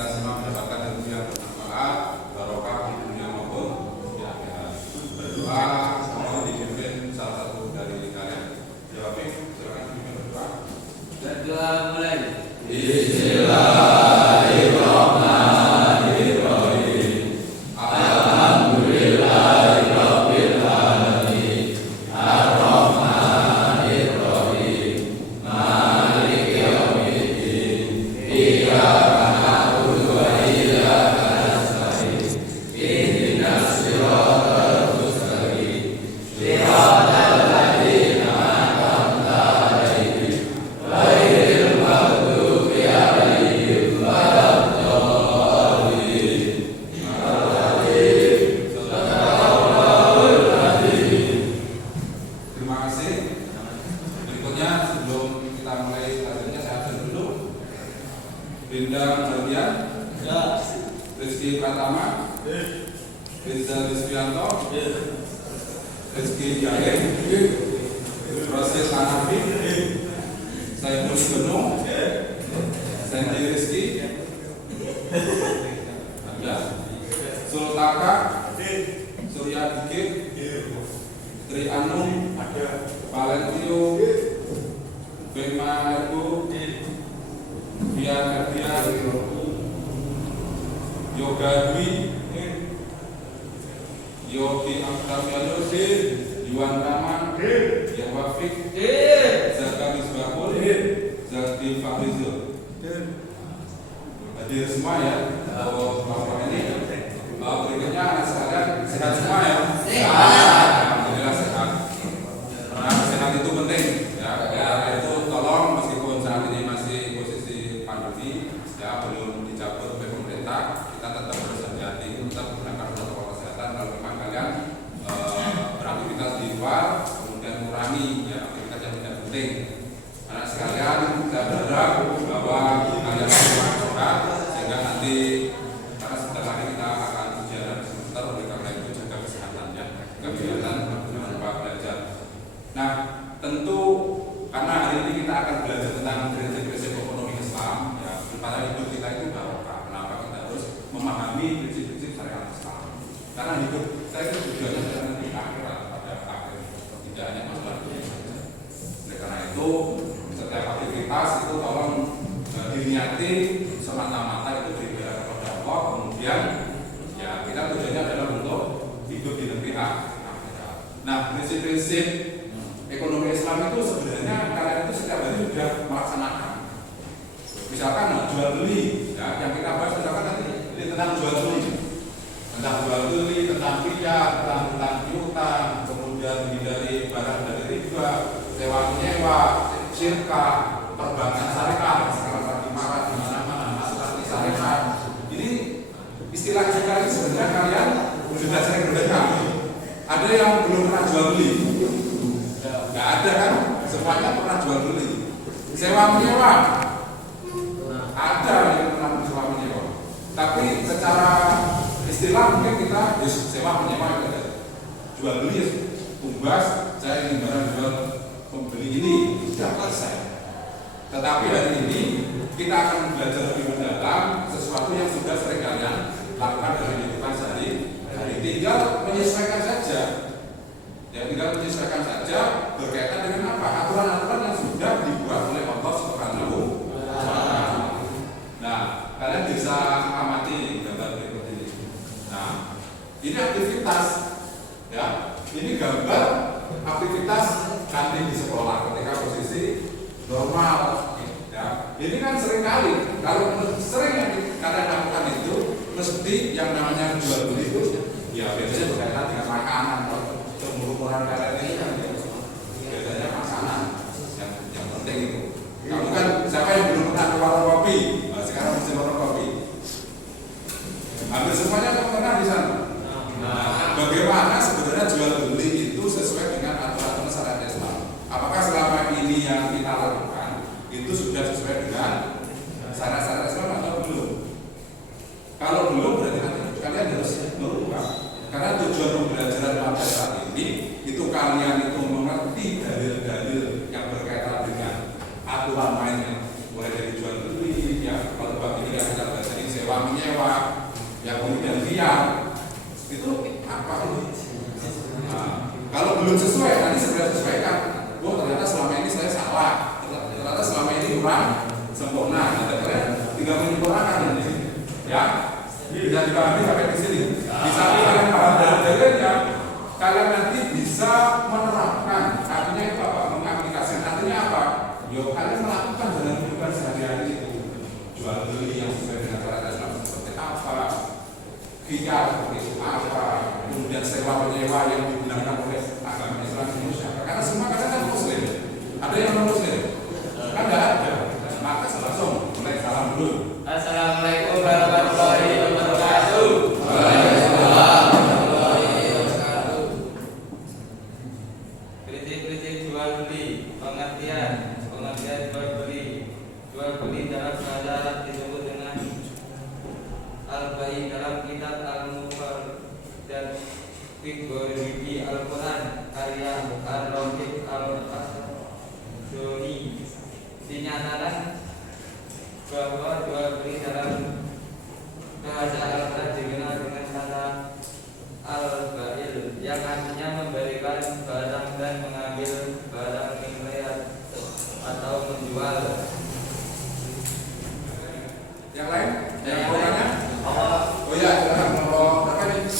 kita semua mendapatkan ilmu yang bermanfaat, barokah di dunia maupun di akhirat. Berdoa semoga dipimpin salah satu dari kalian. Jawabin, silakan dipimpin berdoa. Berdoa mulai. Aturan mainnya mulai dari jual beli, ya, kalau bagi ini kita bahasa ini sewa yang kemudian liar itu apa? Nah, kalau belum sesuai nanti segera sesuaikan. Oh ternyata selama ini saya salah, ternyata selama ini kurang sempurna. Nah, kalian tinggal menyempurnakan nanti, ya. Bisa dipahami sampai di sini. Bisa kalian paham dalilnya, kalian nanti bisa menerapkan. Artinya itu apa? Mengaplikasikan. Artinya apa? Yo kalian melakukan dalam kehidupan sehari-hari itu. Jual beli yang sesuai dengan syariat Islam seperti apa? Khiyar seperti itu apa? Kemudian sewa menyewa yang digunakan oleh agama Islam di Indonesia. Karena semua kalian kan Muslim. Ada yang non Muslim? Kan nggak ada. Maka langsung mulai salam dulu. Assalamualaikum warahmatullahi wabarakatuh. Kritik-kritik jual beli, pengertian jual beli dalam bahasa disebut dengan al-bai dalam kitab al-mufar dan Fiqh Al-Quran karya Ar-Rafiq Al-Asdoni dinyatakan bahwa jual beli dalam bahasa Al-Quran dikenal dengan kata al-ba'il yang artinya memberikan barang dan mengambil barang nilai atau menjual. Yang lain? Yang lainnya? Oh ya, silakan kelompok berapa nih?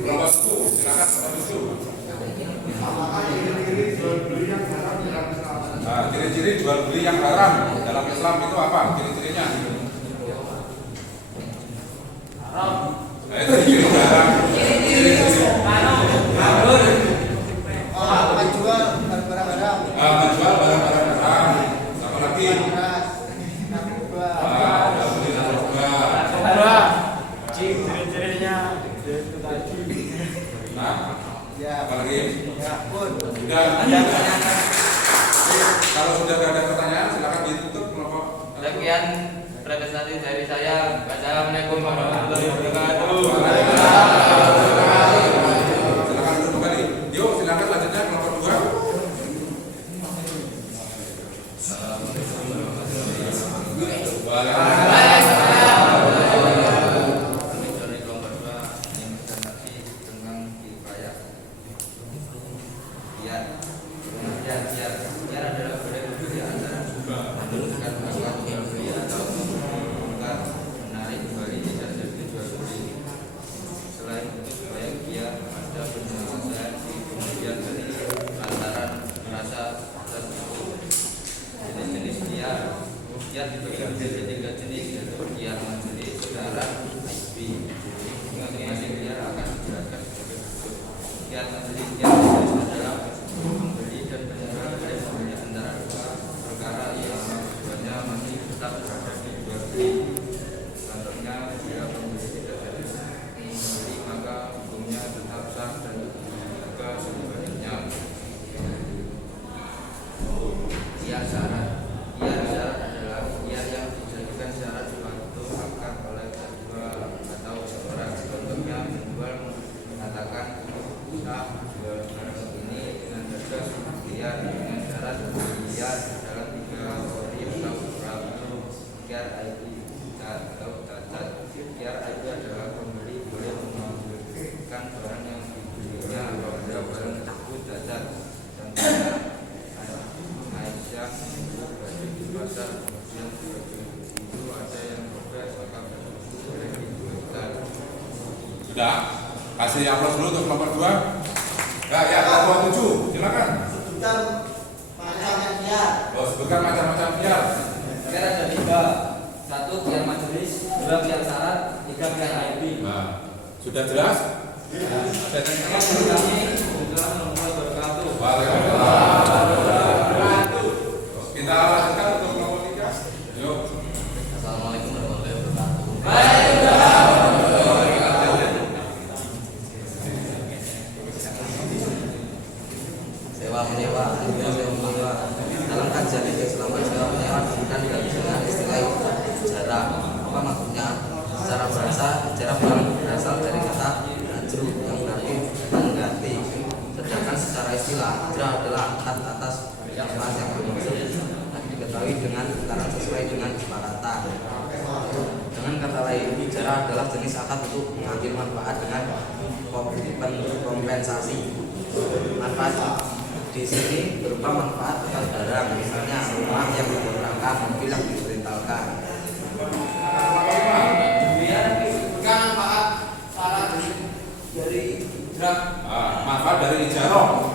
Kelompok suku, silakan kelompok suku. Nah, ciri-ciri jual beli yang haram dalam Islam itu apa? Ciri-cirinya? Haram. Itu ciri haram. Ciri-ciri kabur. Menjual barang-barang haram. Menjual barang-barang haram. Apa lagi? Jual beli narkoba. Ciri-cirinya itu tadi. Nah, Ya. apa lagi? Ya pun. Sudah. Kalau sudah tidak ada pertanyaan, silakan ditutup kelompok. Sekian presentasi dari saya. Wassalamualaikum warahmatullahi wabarakatuh. Silakan duduk kembali. Yuk, silakan lanjutnya kelompok 2. Dari kelompok 2 yang presentasi tentang kifayah. Biar adalah budaya di antara meneruskan masalah jual beli atau membongkar menarik kembali tidak jadi jual beli. Selain itu supaya dia ada penyelesaian di kemudian dari lantaran merasa tertipu. Jenis-jenis dia dibagi menjadi 3 jenis yaitu dia majelis, sekarang, IB. Masing-masing dia akan dijelaskan sebagai berikut. Dia majelis adalah membeli dan menjual dari antara dua perkara yang keduanya masih tetap berada di jual beli. Contohnya jika pembeli tidak jadi membeli maka hukumnya tetap sah dan juga sebaliknya. Ia syarat adalah ia yang dijadikan syarat suatu akad oleh kedua atau seorang. Contohnya menjual mengatakan sah jual barang ini dengan harga sekian dengan syarat ia dalam 3 hari atau berapa kiar IP atau cacat. Kiar IP adalah pembeli boleh mengambilkan barang yang dibelinya apabila barang tersebut cacat. Contohnya Aisyah itu baju di pasar kemudian baju itu ada yang robek maka baju itu boleh dijual. Sudah? Kasih aplaus dulu untuk kelompok 2. Ya, kelompok 7. Silakan. Sebutkan macamnya dia. Oh, sebutkan macam-macam biar. Kiar ada 3. 1 kiar majelis, 2 kiar syarat, 3 kiar IP. Nah, sudah jelas? Ada Kami kebetulan memulai berkatu. Kita lanjutkan untuk kelompok 3. Yuk. Assalamualaikum warahmatullahi wabarakatuh. Sewa menyewa dalam kajian keislaman sewa menyewa bukan dengan istilah ijarah. Apa maksudnya? Secara bahasa ijarah berasal dari kata ajru yang berarti mengganti. Sedangkan secara istilah ijarah adalah akad atas yang dimaksud diketahui dengan antara sesuai dengan kesepakatan. Dengan kata ijarah adalah jenis akad untuk mengambil manfaat dengan kompensasi. Manfaat di sini berupa manfaat atas barang, misalnya rumah yang dikontrakkan, mobil yang diperintahkan. Manfaat dari ijarah.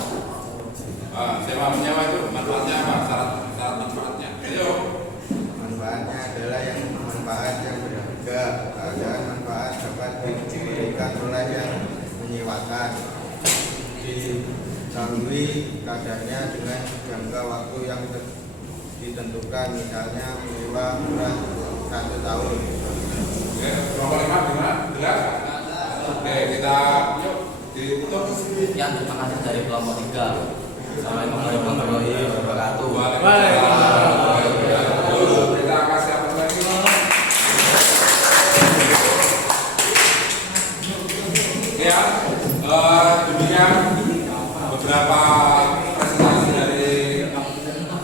Sewa menyewa itu manfaatnya apa? Syarat manfaatnya. Ayo. Manfaatnya adalah yang manfaat yang berharga, dan manfaat dapat diberikan oleh yang menyewakan. Dilalui kadarnya dengan jangka waktu yang ditentukan, misalnya menyewa murah 1 tahun. Oke, kelompok 5 gimana? Jelas? Oke, kita yuk ditutup. Yang terima kasih dari kelompok 3. Assalamualaikum warahmatullahi wabarakatuh. Waalaikumsalam. Kita kasih apa lagi? Ya, demikian beberapa presentasi dari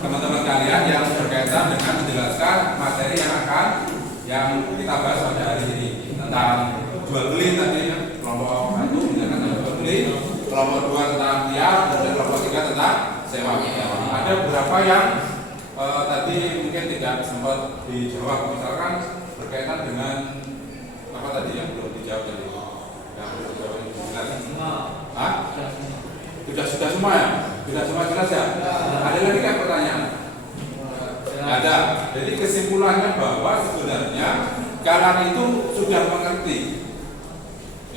teman-teman kalian yang berkaitan dengan menjelaskan materi yang kita bahas pada hari ini tentang jual beli tadi ya. Kelompok 1 menjelaskan tentang jual beli, kelompok 2 tentang tiar, dan kelompok 3 tentang sewa. Ada beberapa yang tadi mungkin tidak sempat dijawab, misalkan berkaitan dengan apa tadi yang belum dijawab tadi? Yang belum dijawab Hah? Sudah semua ya? Sudah semua jelas ya? Ada lagi kan pertanyaan? Ada. Jadi kesimpulannya bahwa sebenarnya kalian itu sudah mengerti,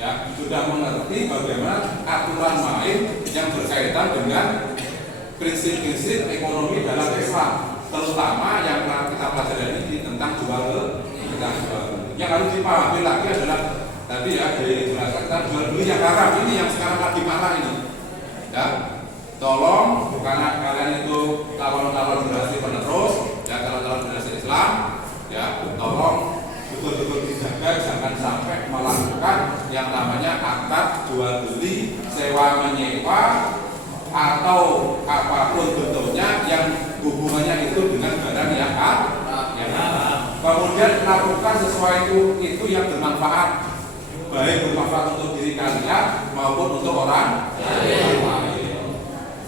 ya, sudah mengerti bagaimana aturan main yang berkaitan dengan prinsip-prinsip ekonomi dalam Islam, terutama yang kita pelajari ini tentang jual beli. Yang harus dipahami lagi adalah tadi ya dijelaskan tentang jual beli yang haram ini yang sekarang lagi marah ini. Ya, tolong karena kalian itu calon-calon generasi penerus, ya calon-calon generasi Islam, ya tolong betul-betul dijaga jangan sampai melakukan yang namanya akad jual beli, sewa menyewa atau apapun bentuknya yang hubungannya itu dengan barang yang kemudian lakukan sesuai itu yang bermanfaat, baik bermanfaat untuk diri kalian maupun untuk orang lain.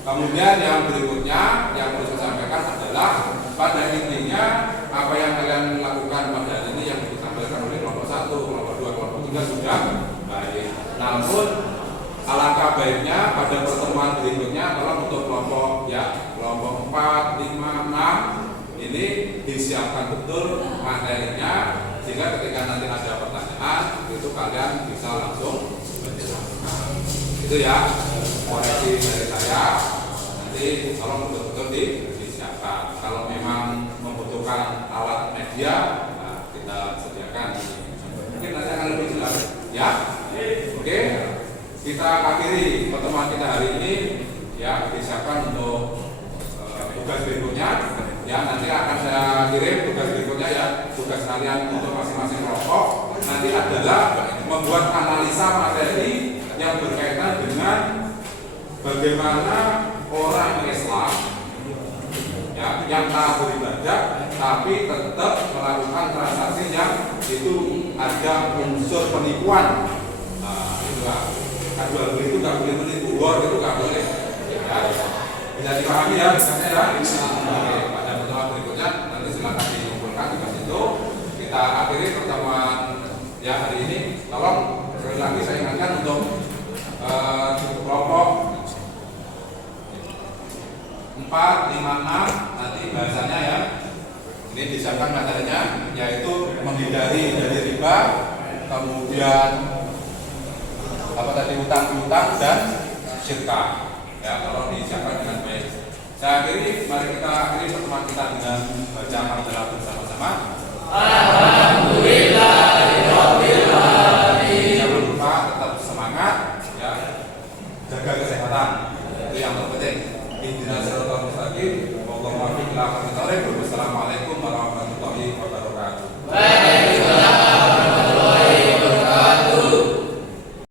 Kemudian yang berikutnya yang perlu saya sampaikan adalah pada intinya apa yang kalian lakukan pada hari ini yang disampaikan oleh kelompok 1, kelompok 2, kelompok 3 sudah baik. Namun alangkah baiknya pada pertemuan berikutnya tolong untuk kelompok 4, 5, 6 ini disiapkan betul materinya sehingga ketika nanti ada pertanyaan itu kalian bisa langsung menjelaskan. Itu ya koreksi dari saya. Nanti tolong betul-betul disiapkan. Kalau memang membutuhkan alat media, nah, kita sediakan. Mungkin nanti akan lebih jelas. Ya, oke. Kita akhiri pertemuan kita hari ini. Ya, disiapkan untuk tugas berikutnya. Ya, nanti akan saya kirim tugas berikutnya ya. Tugas kalian untuk masing-masing kelompok nanti adalah membuat analisa materi yang berkaitan dengan bagaimana orang Islam ya, yang taat beribadah tapi tetap melakukan transaksi yang itu ada unsur penipuan. Nah, itu lah. Jual beli itu nggak boleh menipu, bor itu nggak boleh. Ya, bisa dipahami ya, misalnya ya. Oke, pada pertemuan berikutnya nanti silakan dikumpulkan di situ. Kita akhiri pertemuan ya hari ini. Tolong sekali lagi saya ingatkan untuk kelompok 4, 5, 6 nanti bahasanya ya. Ini disiapkan materinya yaitu menghindari dari riba, kemudian apa tadi utang dan syirka. Ya, tolong disiapkan dengan baik. Saya akhiri, mari kita akhiri pertemuan kita dengan baca hamdalah bersama-sama. Alhamdulillahirabbil alamin. Jangan lupa tetap semangat ya. Jaga kesehatan. Itu yang terpenting. Ihdinas siratal mustaqim. Wallahu a'lam bishawab.